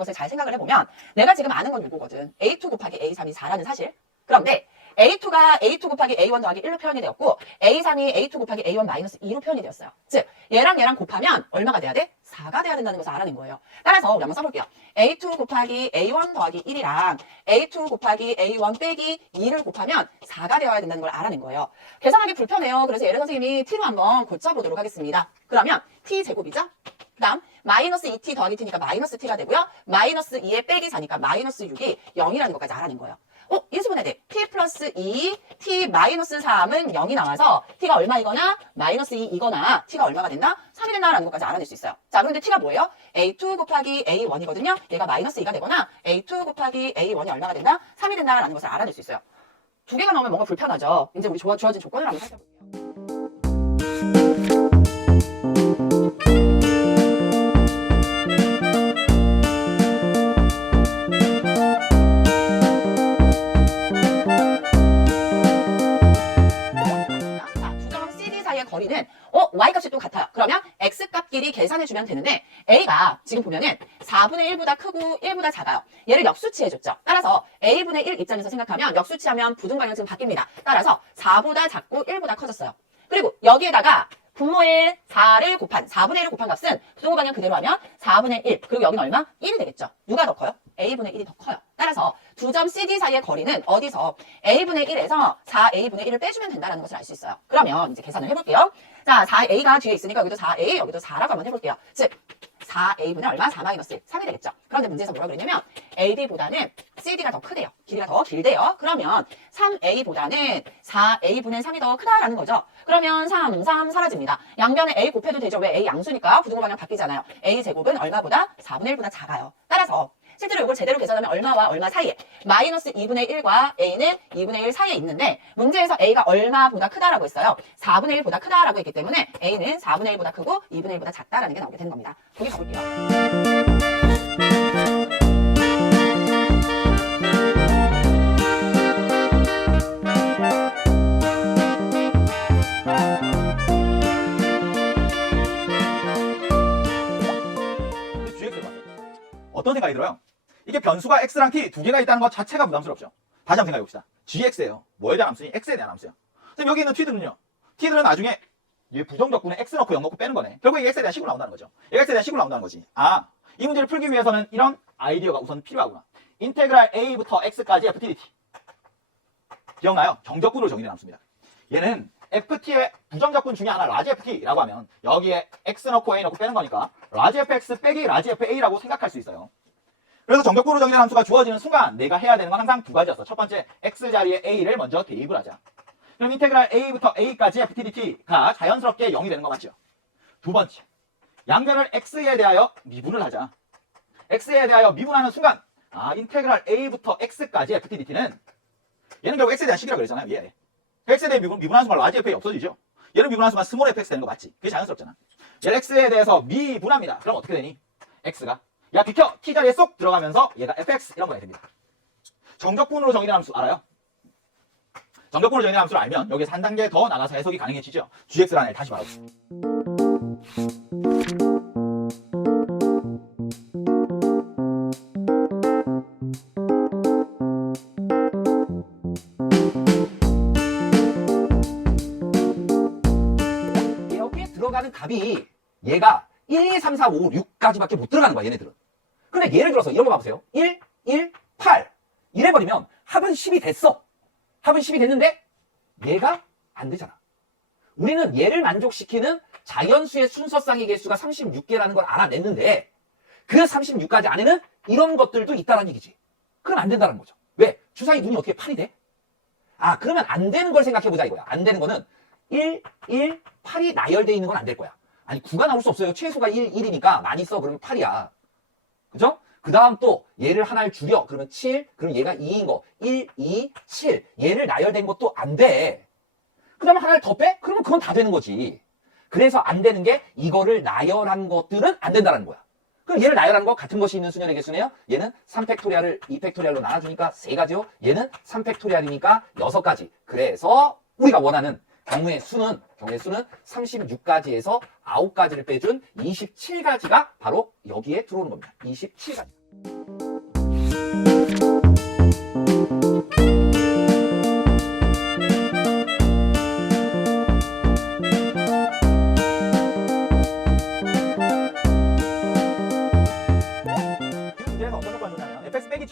것을 잘 생각을 해보면 내가 지금 아는 건 이거거든. A2 곱하기 A3이 4라는 사실. 그런데 A2가 A2 곱하기 A1 더하기 1로 표현이 되었고 A3이 A2 곱하기 A1 마이너스 2로 표현이 되었어요. 즉 얘랑 곱하면 얼마가 돼야 돼? 4가 돼야 된다는 것을 알아낸 거예요. 따라서 우리 한번 써볼게요. A2 곱하기 A1 더하기 1이랑 A2 곱하기 A1 빼기 2를 곱하면 4가 되어야 된다는 걸 알아낸 거예요. 계산하기 불편해요. 그래서 얘를 선생님이 t로 한번 고쳐보도록 하겠습니다. 그러면 t제곱이죠? 그 다음 마이너스 2t 더하기 t니까 마이너스 t가 되고요. 마이너스 2에 빼기 4니까 마이너스 6이 0이라는 것까지 알아낸 거예요. 인수분해 돼. t 플러스 2, t 마이너스 3은 0이 나와서 t가 얼마이거나 마이너스 2이거나 t가 얼마가 된다? 3이 된다라는 것까지 알아낼 수 있어요. 자, 그런데 t가 뭐예요? a2 곱하기 a1이거든요. 얘가 마이너스 2가 되거나 a2 곱하기 a1이 얼마가 된다? 3이 된다라는 것을 알아낼 수 있어요. 두 개가 나오면 뭔가 불편하죠. 이제 우리 주어진 조건을 한번 살펴볼게요. 거리는 y값이 또 같아요. 그러면 x값끼리 계산해주면 되는데 a가 지금 보면은 4분의 1보다 크고 1보다 작아요. 얘를 역수치해줬죠. 따라서 a분의 1 입장에서 생각하면 역수치하면 부등방향 지금 바뀝니다. 따라서 4보다 작고 1보다 커졌어요. 그리고 여기에다가 분모의 4를 곱한 4분의 1을 곱한 값은 부등호방향 그대로 하면 4분의 1 그리고 여기는 얼마? 1이 되겠죠. 누가 더 커요? a분의 1이 더 커요. 따라서 두 점 CD 사이의 거리는 어디서 a분의 1에서 4a분의 1을 빼주면 된다는 것을 알 수 있어요. 그러면 이제 계산을 해볼게요. 자, 4a가 뒤에 있으니까 여기도 4a, 여기도 4라고 한번 해볼게요. 즉 4a분의 얼마? 4 마이너스 1, 3이 되겠죠. 그런데 문제에서 뭐라 그랬냐면 AD보다는 CD가 더 크대요. 길이가 더 길대요. 그러면 3a보다는 4a분의 3이 더 크다라는 거죠. 그러면 3, 3 사라집니다. 양변에 a 곱해도 되죠. 왜? a 양수니까 부등호방향 바뀌잖아요. a 제곱은 얼마보다? 4분의 1보다 작아요. 따라서 실제로 이걸 제대로 계산하면 얼마와 얼마 사이에 마이너스 2분의 1과 a는 2분의 1 사이에 있는데 문제에서 a가 얼마보다 크다라고 했어요. 4분의 1보다 크다라고 했기 때문에 a는 4분의 1보다 크고 2분의 1보다 작다라는 게 나오게 되는 겁니다. 보기 가볼게요. 어떤 생각이 들어요? 이게 변수가 x랑 t 두 개가 있다는 것 자체가 부담스럽죠. 다시 한번 생각해 봅시다. gx예요. 뭐에 대한 함수니? x에 대한 함수예요. 그럼 여기 있는 t들은요. t들은 나중에 이 부정적분에 x 넣고 0 넣고 빼는 거네. 결국 이 x에 대한 식으로 나온다는 거죠. x에 대한 식으로 나온다는 거지. 이 문제를 풀기 위해서는 이런 아이디어가 우선 필요하구나. 인테그랄 a부터 x까지 ftdt. 기억나요? 정적분으로 정의된 함수입니다. 얘는 ft의 부정적분 중에 하나 라지 ft라고 하면 여기에 x 넣고 a 넣고 빼는 거니까 라지 fx 빼기 라지 fa라고 생각할 수 있어요. 그래서 정적분으로 정의된 함수가 주어지는 순간 내가 해야 되는 건 항상 두 가지였어. 첫 번째, x 자리에 a를 먼저 대입을 하자. 그럼 인테그랄 a부터 a까지 ftdt가 자연스럽게 0이 되는 거 맞죠? 두 번째, 양변을 x에 대하여 미분을 하자. x에 대하여 미분하는 순간 인테그랄 a부터 x까지 ftdt는 얘는 결국 x에 대한 식이라고 그랬잖아요. 얘. x에 대해 미분하는 순간 라지 fa 없어지죠? 얘를 미분하는 순간 스몰 fx 되는 거 맞지? 그게 자연스럽잖아. 얘를 x에 대해서 미분합니다. 그럼 어떻게 되니? x가 야 비켜! t 자리에 쏙 들어가면서 얘가 fx 이런 거가 됩니다. 정적분으로 정의된 함수 알아요? 정적분으로 정의된 함수를 알면 여기서 한 단계 더 나가서 해석이 가능해지죠. gx라는 애를 다시 말해봅시다. 여기에 들어가는 값이 얘가 1, 2, 3, 4, 5, 6까지밖에 못 들어가는 거야, 얘네들은. 근데 예를 들어서 이런 거 봐보세요. 1, 1, 8. 이래버리면 합은 10이 됐어. 합은 10이 됐는데 얘가 안 되잖아. 우리는 얘를 만족시키는 자연수의 순서쌍의 개수가 36개라는 걸 알아냈는데 그 36가지 안에는 이런 것들도 있다는 얘기지. 그럼 안 된다는 거죠. 왜? 주사위 눈이 어떻게 8이 돼? 그러면 안 되는 걸 생각해보자 이거야. 안 되는 거는 1, 1, 8이 나열되어 있는 건 안 될 거야. 아니 9가 나올 수 없어요. 최소가 1, 1이니까 많이 써. 그러면 8이야. 그죠? 그 다음 또 얘를 하나를 줄여. 그러면 7. 그럼 얘가 2인 거. 1, 2, 7. 얘를 나열된 것도 안 돼. 그 다음에 하나를 더 빼? 그러면 그건 다 되는 거지. 그래서 안 되는 게 이거를 나열한 것들은 안 된다는 거야. 그럼 얘를 나열한 거 같은 것이 있는 수열의 개수네요. 얘는 3팩토리알을 2팩토리알로 나눠주니까 3가지요. 얘는 3팩토리알이니까 6가지. 그래서 우리가 원하는 경우의 수는 36가지에서 9가지를 빼준 27가지가 바로 여기에 들어오는 겁니다. 27가지.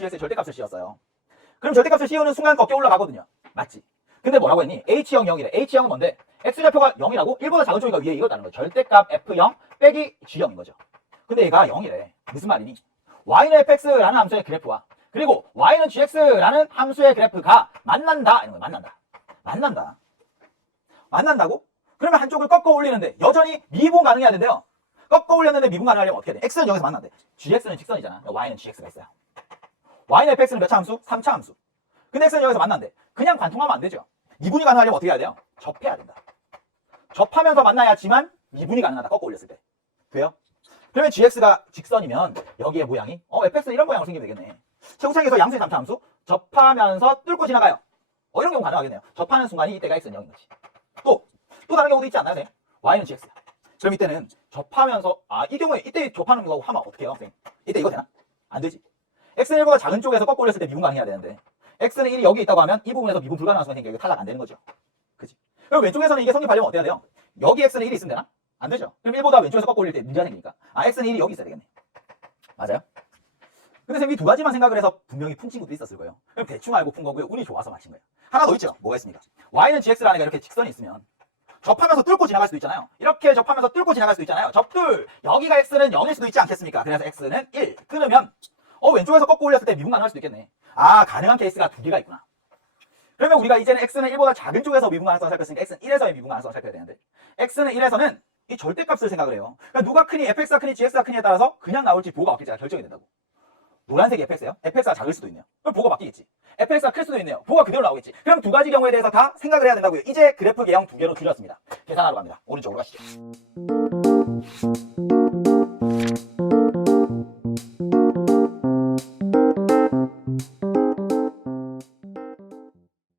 GX의 절대값을 씌웠어요. 그럼 절대값을 씌우는 순간 꺾여 올라가거든요. 맞지? 근데 뭐라고 했니? H형 0이래. H형은 뭔데? X좌표가 0이라고 1보다 작은 쪽이가 위에 이거다는 거야. 절대값 F0 빼기 G형인 거죠. 근데 얘가 0이래. 무슨 말이니? Y는 fx라는 함수의 그래프와 그리고 Y는 gx라는 함수의 그래프가 만난다. 이런 거야. 만난다. 만난다고? 그러면 한쪽을 꺾어 올리는데 여전히 미분 가능해야 된대요. 꺾어 올렸는데 미분 가능하려면 어떻게 돼? x는 0에서 만난대. gx는 직선이잖아. y는 gx가 있어요. y는 fx는 몇 차 함수? 3차 함수. 근데 x는 0에서 만난대. 그냥 관통하면 안 되죠. 미분이 가능하려면 어떻게 해야 돼요? 접해야 된다. 접하면서 만나야지만 미분이 가능하다. 꺾어 올렸을 때. 돼요? 그러면 gx가 직선이면 여기에 모양이 fx는 이런 모양으로 생기면 되겠네. 최고차에서 양수의 3차 함수 접하면서 뚫고 지나가요. 이런 경우 가능하겠네요. 접하는 순간이 이때가 x는 0인 거지. 또 다른 경우도 있지 않나요? 네? y는 gx야. 그럼 이때는 접하면서 이 경우에 이때 접하는 거 하면 어떻게 해요? 선생님? 이때 이거 되나? 안 되지. x는 1보다 작은 쪽에서 꺾어 올렸을 때 미분 가능해야 되는데 x는 1이 여기 있다고 하면 이 부분에서 미분 불가능한 순간 생기니까 탈락 안 되는 거죠. 그치? 그럼 왼쪽에서는 이게 성립하려면 어때야 돼요? 여기 x는 1이 있으면 되나? 안 되죠. 그럼 1보다 왼쪽에서 꺾어 올릴 때 문제가 생기니까 x는 1이 여기 있어야 되겠네. 맞아요? 근데 선생님이 두 가지만 생각을 해서 분명히 푼 친구도 있었을 거예요. 그럼 대충 알고 푼 거고요. 운이 좋아서 맞힌 거예요. 하나 더 있죠. 뭐가 있습니까? y는 gx라는 애가 이렇게 직선이 있으면 접하면서 뚫고 지나갈 수도 있잖아요. 이렇게 접하면서 뚫고 지나갈 수도 있잖아요. 접둘. 여기가 x는 0일 수도 있지 않겠습니까? 그래서 x는 1. 끊으면 왼쪽에서 꺾고 올렸을 때 미분 가능할 수도 있겠네. 가능한 케이스가 두 개가 있구나. 그러면 우리가 이제는 x는 1보다 작은 쪽에서 미분 가능성을 살폈으니까 x는 1에서의 미분 가능성을 살펴야 되는데 x는 1에서는 이 절대값을 생각을 해요. 그러니까 누가 크니 fx가 크니 gx가 크니에 따라서 그냥 나올지 보고가 바뀔지가 결정이 된다고. 노란색이 fx예요. fx가 작을 수도 있네요. 그럼 보고가 바뀌겠지. fx가 클 수도 있네요. 보고가 그대로 나오겠지. 그럼 두 가지 경우에 대해서 다 생각을 해야 된다고요. 이제 그래프 개형 두 개로 줄였습니다. 계산하러 갑니다. 오른쪽으로 가시죠.